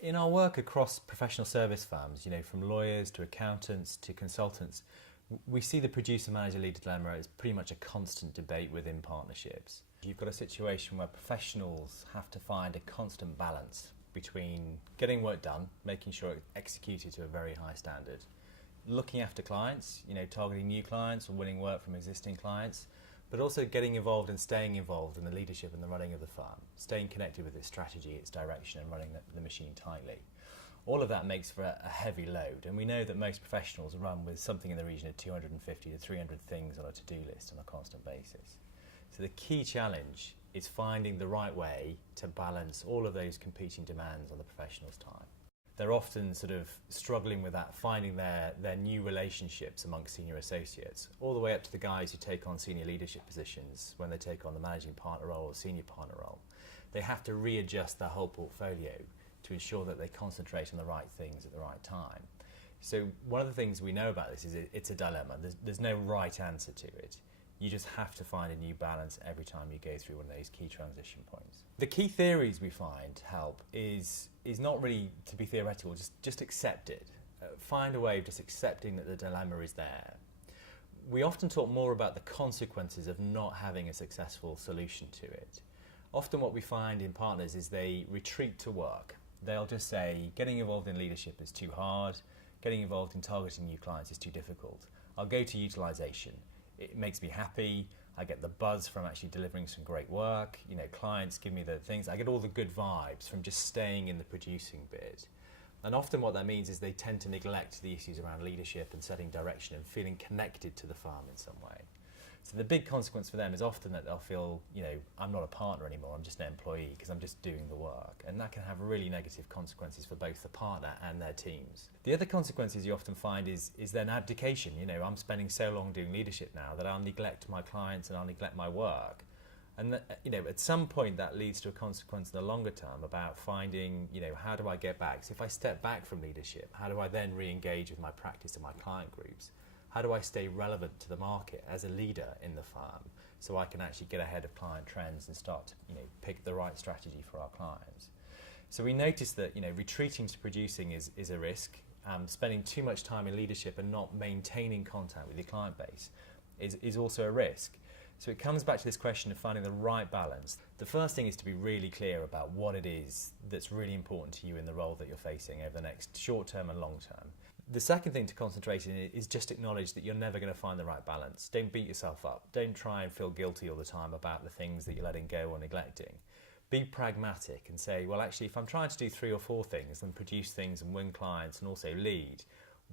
In our work across professional service firms, from lawyers to accountants to consultants, we see the producer-manager-leader dilemma as pretty much a constant debate within partnerships. You've got a situation where professionals have to find a constant balance between getting work done, making sure it's executed to a very high standard, looking after clients, targeting new clients or winning work from existing clients, but also getting involved and staying involved in the leadership and the running of the firm, staying connected with its strategy, its direction, and running the machine tightly. All of that makes for a heavy load, and we know that most professionals run with something in the region of 250 to 300 things on a to-do list on a constant basis. So the key challenge is finding the right way to balance all of those competing demands on the professional's time. They're often sort of struggling with that, finding their new relationships amongst senior associates, all the way up to the guys who take on senior leadership positions when they take on the managing partner role or senior partner role. They have to readjust their whole portfolio to ensure that they concentrate on the right things at the right time. So one of the things we know about this is it's a dilemma. There's no right answer to it. You just have to find a new balance every time you go through one of those key transition points. The key theories we find help is not really to be theoretical, just accept it. Find a way of just accepting that the dilemma is there. We often talk more about the consequences of not having a successful solution to it. Often what we find in partners is they retreat to work. They'll just say, getting involved in leadership is too hard, getting involved in targeting new clients is too difficult. I'll go to utilisation. It makes me happy. I get the buzz from actually delivering some great work. Clients give me the things. I get all the good vibes from just staying in the producing bit. And often what that means is they tend to neglect the issues around leadership and setting direction and feeling connected to the firm in some way. So the big consequence for them is often that they'll feel, I'm not a partner anymore, I'm just an employee because I'm just doing the work. And that can have really negative consequences for both the partner and their teams. The other consequences you often find is then abdication. I'm spending so long doing leadership now that I'll neglect my clients and I'll neglect my work. And at some point that leads to a consequence in the longer term about finding, how do I get back? So if I step back from leadership, how do I then re-engage with my practice and my client groups? How do I stay relevant to the market as a leader in the firm so I can actually get ahead of client trends and start to pick the right strategy for our clients? So we noticed that retreating to producing is a risk. Spending too much time in leadership and not maintaining contact with your client base is also a risk. So it comes back to this question of finding the right balance. The first thing is to be really clear about what it is that's really important to you in the role that you're facing over the next short term and long term. The second thing to concentrate on is just acknowledge that you're never going to find the right balance. Don't beat yourself up. Don't try and feel guilty all the time about the things that you're letting go or neglecting. Be pragmatic and say, well, actually, if I'm trying to do 3 or 4 things and produce things and win clients and also lead,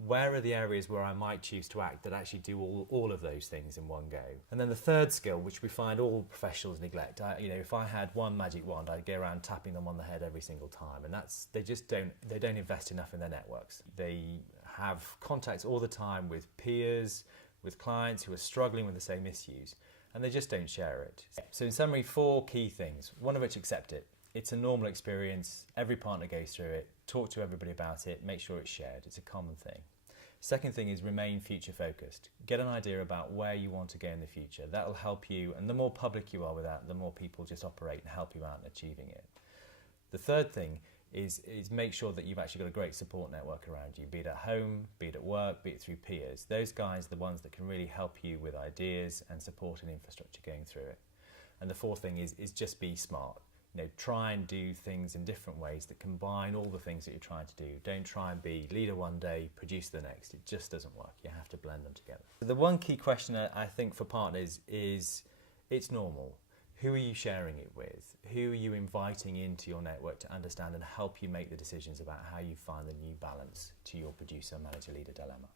where are the areas where I might choose to act that actually do all of those things in one go? And then the third skill, which we find all professionals neglect, if I had one magic wand, I'd go around tapping them on the head every single time. And they don't invest enough in their networks. They have contacts all the time with peers, with clients who are struggling with the same issues, and they just don't share it. So in summary, 4 key things, one of which accept it. It's a normal experience, every partner goes through it, talk to everybody about it, make sure it's shared, it's a common thing. Second thing is remain future focused. Get an idea about where you want to go in the future. That'll help you, and the more public you are with that, the more people just operate and help you out in achieving it. The third thing is make sure that you've actually got a great support network around you, be it at home, be it at work, be it through peers. Those guys are the ones that can really help you with ideas and support and infrastructure going through it. And the fourth thing is just be smart. Try and do things in different ways that combine all the things that you're trying to do. Don't try and be leader one day, producer the next. It just doesn't work. You have to blend them together. The one key question I think for partners is, it's normal. Who are you sharing it with? Who are you inviting into your network to understand and help you make the decisions about how you find the new balance to your producer, manager, leader dilemma?